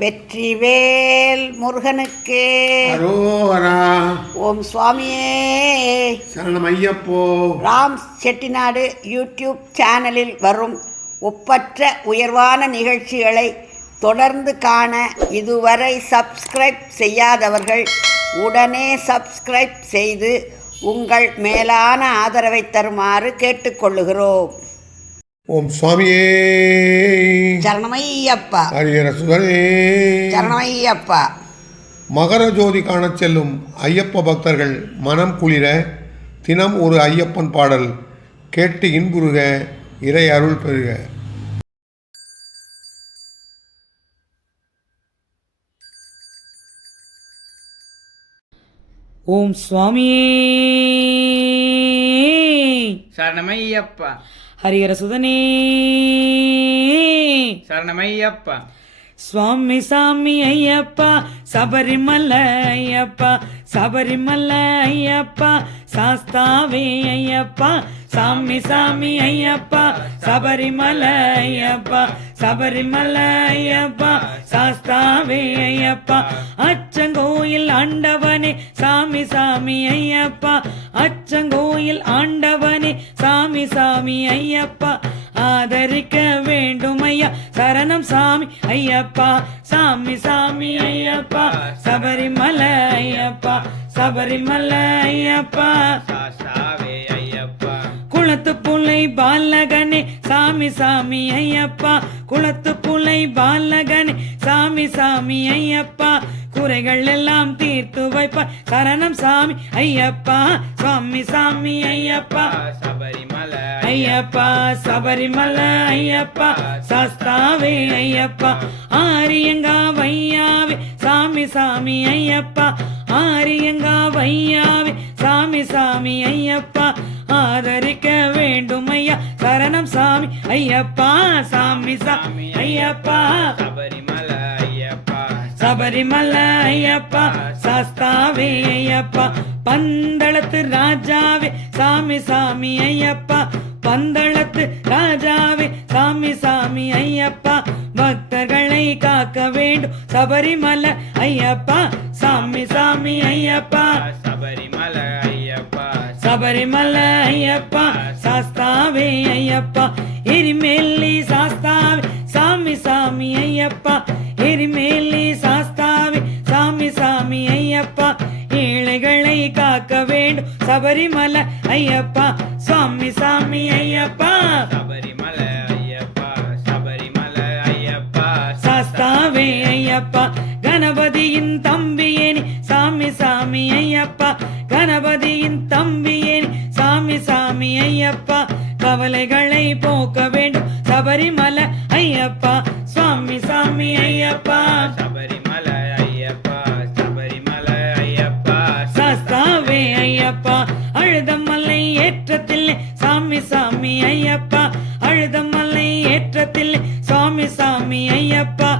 வெற்றிவேல் முருகனுக்கு அரோகரா. ஓம் சுவாமியே சரணம் ஐயப்போ. ராம் செட்டிநாடு யூடியூப் சேனலில் வரும் ஒப்பற்ற உயர்வான நிகழ்ச்சிகளை தொடர்ந்து காண இதுவரை சப்ஸ்கிரைப் செய்யாதவர்கள் உடனே சப்ஸ்கிரைப் செய்து உங்கள் மேலான ஆதரவை தருமாறு கேட்டுக்கொள்ளுகிறோம். ஓம் சுவாமியே சரணமையப்பா. ஹரிஹர சுதனே சரணமையப்பா. மகர ஜோதி காணச் செல்லும் ஐயப்ப பக்தர்கள் மனம் குளிர தினம் ஒரு ஐயப்பன் பாடல் கேட்டு இன்புறுக, இறை அருள் பெறுக. ஓம் சுவாமியே சரணமையப்பா. ஹரிஹர சுதனே சரணமையப்பா. சுவாமி சாமி ஐயப்பா, சபரிமலை ஐயப்பா, சபரிமலை ஐயப்பா, சாஸ்தாவே ஐயப்பா, சாமி சாமி ஐயப்பா, சபரிமலை ஐயப்பா, சபரிமலை ஐயப்பா, சாஸ்தாவே ஐயப்பா, அச்சங்கோயில் ஆண்டவனே சாமி சாமி ஐயப்பா, அச்சங்கோயில் ஆண்டவனே சாமி சாமி ஐயப்பா, ஆதரிக்க வேண்டும் ஐயா சரணம் சாமி ஐயப்பா, சாமி சாமி ஐயப்பா, சபரிமலை ஐயப்பா, சபரிமலை ஐயப்பா, சாஸ்தாவே ஐயப்பா, குளத்து புலை பாலகனே சாமி சாமி ஐயப்பா, குளத்து புலை பாலகனே சாமி சாமி ஐயப்பா, குறைகள் எல்லாம் தீர்த்து வைப்பாய் சரணம் சாமி ஐயப்பா, சாமி சாமி ஐயப்பா, சபரிமலை ஐயப்பா, சபரிமலை ஐயப்பா, சாஸ்தாவே ஐயப்பா, ஆரியங்கா வையாவே சாமி சாமி ஐயப்பா, ஆரியங்கா வையாவே சாமி சாமி ஐயப்பா, ஆதரிக்க வேண்டும் ஐயா சரணம் சாமி ஐயப்பா, சாமி சாமி ஐயப்பா, சபரிமலை ஐயப்பா, சபரிமலை ஐயப்பா, சாஸ்தாவே ஐயப்பா, பந்தளத்து ராஜாவே சாமி சாமி ஐயப்பா, பந்தளத்து ராஜாவே சாமி சாமி ஐயப்பா, பக்தர்களை காக்க வேண்டும் சபரிமலை ஐயப்பா, சாமி சாமி ஐயப்பா, சபரிமலை ஐயப்பா, சபரிமலை ஐயப்பா, சாஸ்தாவே ஐயப்பா, எரிமேலி சாஸ்தாவே சாமி சாமி ஐயப்பா, எரிமேலி சாஸ்தாவே சாமி சாமி ஐயப்பா, ஏழைகளை காக்க வேண்டும் சபரிமலை ஐயப்பா, சுவாமி சாமி ஐயப்பா, சபரிமலை ஐயப்பா, சபரிமலை ஐயப்பா, சாஸ்தாவே ஐயப்பா, கணபதியின் தம்பியேனி சாமி சாமி ஐயப்பா, கணபதியின் தம்பியேனி சாமி சாமி ஐயப்பா, கவலைகளை போக்க வேண்டும் சபரிமலை ஐயப்பா, சுவாமி சாமி ஐயப்பா, சபரிமலை ஐயப்பா, சபரிமலை ஐயப்பா, சாஸ்தாவே ஐயப்பா, அழுதமலை ஏற்றத்தில் சாமி சாமி ஐயப்பா, அழுதமலை ஏற்றத்தில் சாமி சாமி ஐயப்பா,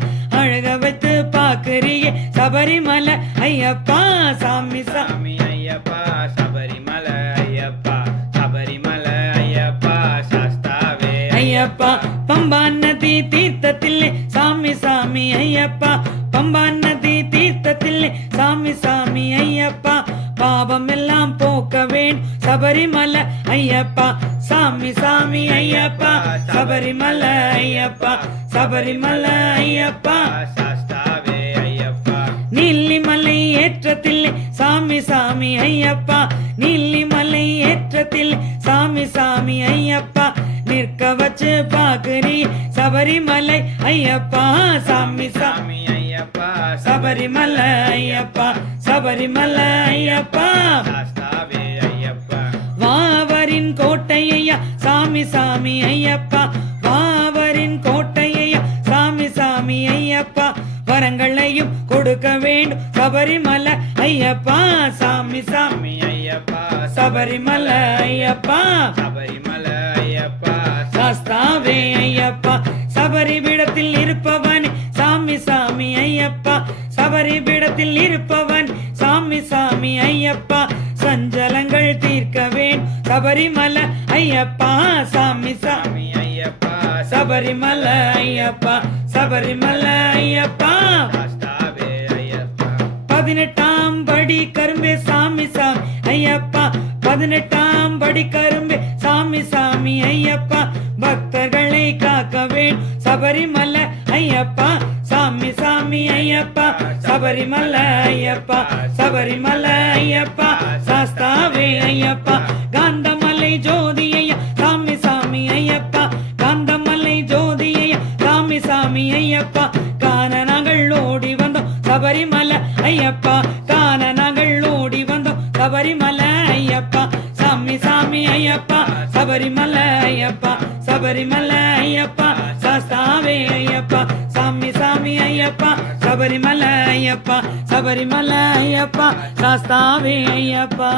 அழக வைத்து பாக்குறியே சபரிமலை ஐயப்பா, சாமி சாமி ஐயப்பா, சபரிமலை ஐயப்பா, சபரிமலை ஐயப்பா, சாஸ்தாவே ஐயப்பா, பம்பா நதி தீர்த்தத்தில் சாமி சாமி ஐயப்பா, பம்பா நதி தீர்த்தத்தில் சாமி சாமி ஐயப்பா, பாவம் எல்லாம் போக்க வேண்டும் சபரிமலை ஐயப்பா, சாமி சாமி ஐயப்பா, சபரிமலை ஐயப்பா, சபரிமலை ஐயப்பா, சாஸ்தாவே ஐயப்பா, நீலிமலை ஏற்றத்தில் சாமி சாமி ஐயப்பா, நீலிமலை ஏற்றத்தில் சாமி சாமி ஐயப்பா, நிற்க வச்சு பாக்குறி சபரிமலை ஐயப்பா, சாமி சாமி சாமி ஐயப்பா, சபரிமலை ஐயப்பா, சபரிமலை ஐயப்பா, சாஸ்தாவே ஐயப்பா, வாவரின் கோட்டையா சாமி சாமி ஐயப்பா, வாவரின் கோட்டையா சாமி சாமி ஐயப்பா, வரங்களையும் கொடுக்க வேண்டும் சபரிமலை ஐயப்பா, சாமி சாமி சாமி ஐயப்பா, சபரிமலை ஐயப்பா, சபரிமலை ஐயப்பா, சாஸ்தாவே ஐயப்பா, சபரிபீடத்தில் இருப்பவன் சாமி சாமி ஐயப்பா, சபரிபீடத்தில் இருப்பவன் சாமி சாமி ஐயப்பா, சஞ்சலங்கள் தீர்க்க வேண்டும் சபரிமலை ஐயப்பா, சாமி சாமி சாமி ஐயப்பா, சபரிமலை ஐயப்பா சபரிமலை ஐயப்பா சாஸ்தாவே ஐயப்பா 18ஆம் படி கரும்பே சாமி சாமி ஐயப்பா 18ஆம் படி கரும்பே சாமி சாமி ஐயப்பா பக்தர்களை காக்க வேண்டும் சபரிமலை ஐயப்பா சாமி சாமி ஐயப்பா சபரிமலை ஐயப்பா சபரிமலை ஐயப்பா சாஸ்தாவே ஐயப்பா காந்தமலை ஜோதி ஐயா சாமி சாமி ஐயப்பா காந்தமலை ஜோதி ஐயா சாமி சாமி ஐயப்பா காண நாங்கள் ஓடி வந்தோம் சபரிமலை ஐயப்பா காண நாங்கள் ஓடி வந்தோம் சபரிமலை ஐயப்பா சாமி சாமி ஐயப்பா சபரிமலை ஐயப்பா சபரிமலை ஐயப்பா சாஸ்தாவே ஐயப்பா சாமி சாமி ஐயப்பா சபரிமலை ஐயப்பா சபரிமலை ஐயப்பா சாஸ்தாவே ஐயப்பா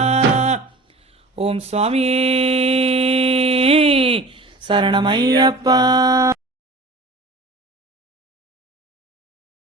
ஓம் சுவாமியே சரணம் ஐயப்பா.